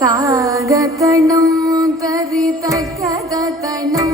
ತಾಗತಣಂ ತರಿ ತಕದತಣಂ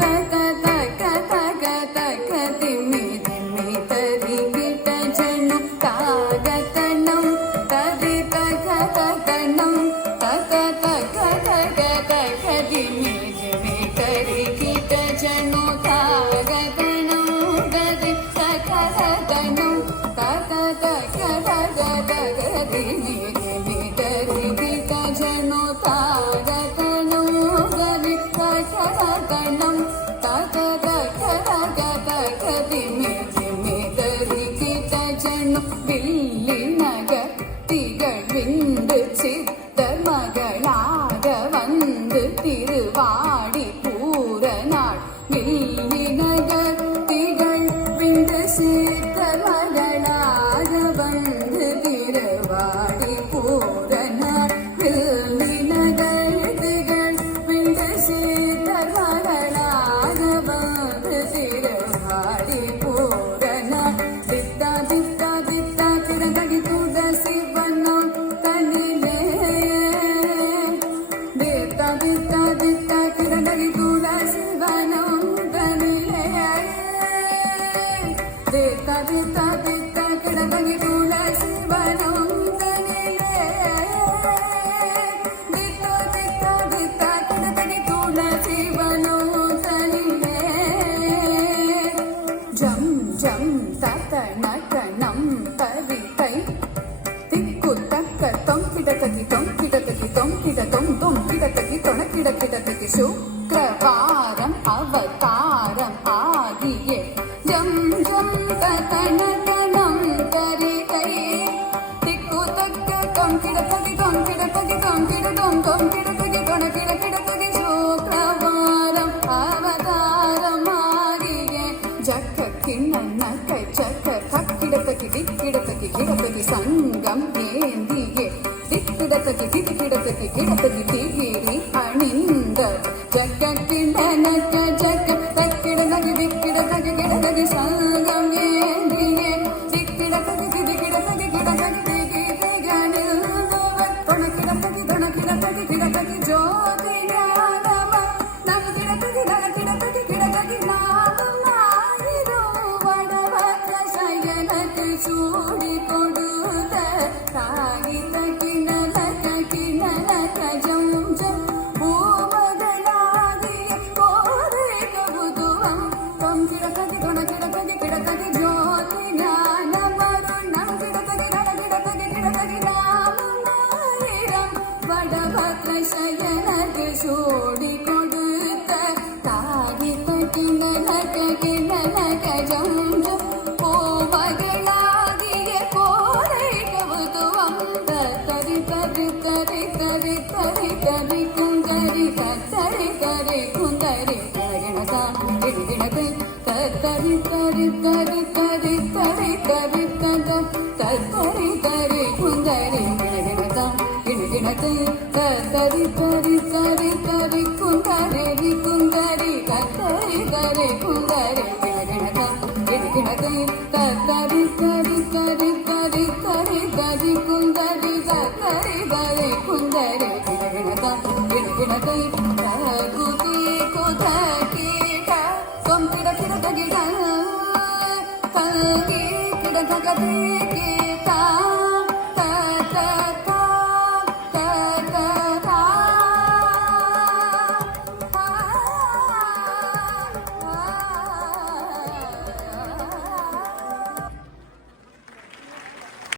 ತತ ತಕ ತಕ ತಕ ತಿಮ್ಮಿ ತಿಮ್ಮಿ ತರಿ ಗಿಟ ಜನು ತಾಗತಣಂ ತರಿ ತಕದತಣಂ ತತ ತಕ ತಕ ತಕ ತಿಮ್ಮಿ ತಿಮ್ಮಿ ತರಿ ಗಿಟ ಜನು ತಾಗತಣಂ ತರಿ ತಕದತಣಂ ತತ ತಕ ತಕ ತಕ ತಿಮ್ಮಿ ತಿಮ್ಮಿ ತರಿ ಗಿಟ ಜನು ತಾಗತಣಂ ತರಿ ತಕದತಣಂ ತತ ತಕ ತಕ ತಕ ತಿಮ್ಮಿ ತಿಮ್ಮಿ ತರಿ ಗಿಟ ಜನು வில்லின் நகத்திகள் விந்து சித்த மகளாக வந்து திருவாடி பூரநாள் வில்லின் நகத்திகள் விந்து சித்த மகளாக வந்து திருவாடி பூரநாள் வில்லின் நகத்திகள் விந்து சித்த மகளாக வந்து திருவாடி பூரநாள் தித்தா தித்தா தித்தா கிடந்தகி துளசி வனம் தனிலே தித்தா தித்தா தித்தா கிடந்தகி துளசி வனம் தனிலே தித்தா தித்தா தித்தா கிடந்தகி துளசி வனம் தனிலே தித்தா தித்தா தித்தா கிடந்தகி துளசி வனம் தனிலே ஜம் ஜம் தத்தனகனம் தரிதை திக்கு தக்க தொம் கிடதகி தொம் கிடதகி தொம் கிட தொம் தொம் கிடதகி தொண கிட கிடதகி சுக்ரவாரம் அவதாரம் ஆகிய ஜம் ஜம் தத்தனகனம் தரிதை திக்கு தக்க தொம் கிடதகி தொம் கிடதகி தொம் கிட தொம் தொம் கிடதகி தொண கிட கிடதகி சுக்ரவாரம் அவதாரம் ஆகிய ஜக்க கிண்ணக்க ஜக்க கக்கிடத்தகி திக்கிடத்தகி கிடத்தகி சங்கம் ஏந்தியே திக்கிடத்தகி திக்கிடத்தகி கிடத்தகி திகிரி அணிந்த ஜக்க கிண்ணக்க ஜக்க கக்கிடத்தகி திக்கிடத்தகி கிடத்தகி சங்கம் ஏந்தியே திக்கிடத்தகி திக்கிடத்தகி கிடத்தகி திகிரி அணிந்தவர் தொணக்கிடத்தகி தொணக்கிடத்தகி கிடத்தகி ஜோதி ஞானம நம் கிடத்தகி நலக்கிடத்தகி கிடத்தகி நாமம் சூடி கொடுத்த தாகி தகின ஜம் ஜம் பூமகளாகிய கோரை கவுதுவம் தொம் கிடக்கதி தொண கிடக்கதி கிடக்கதி ஜோதி ஞானமருள் நம் கிடக்கதி நட கிடக்கதி கிடக்கதி நாமம் வடபத்ர சயனக்கு சூடி கொடுத்த தாகி தகின ஜம் ஜம் பூமகளாகிய கோரை கவுதுவம் தரி தரி தரி தரி தரி தரி குந்தரி தரி தரி குந்தரி கிணகணதா கிணகிணது தரி தரி தரி தரி தரி தரி தத தரி தரி குந்தரி கிணகிணதா கிணகிணது தரி தரி தரி தரி குந்தரி குந்தரி தரி தரி குந்தரி கிணகிணதா கிணகிணது தரி தரி தரி தரி தரி தரி குந்தரி தரி தரி குந்தரி கிணகிணதா கிணகிணது தகுதி குதகிட தொம் கிட கிட தகிட தங்கி கிட தகதி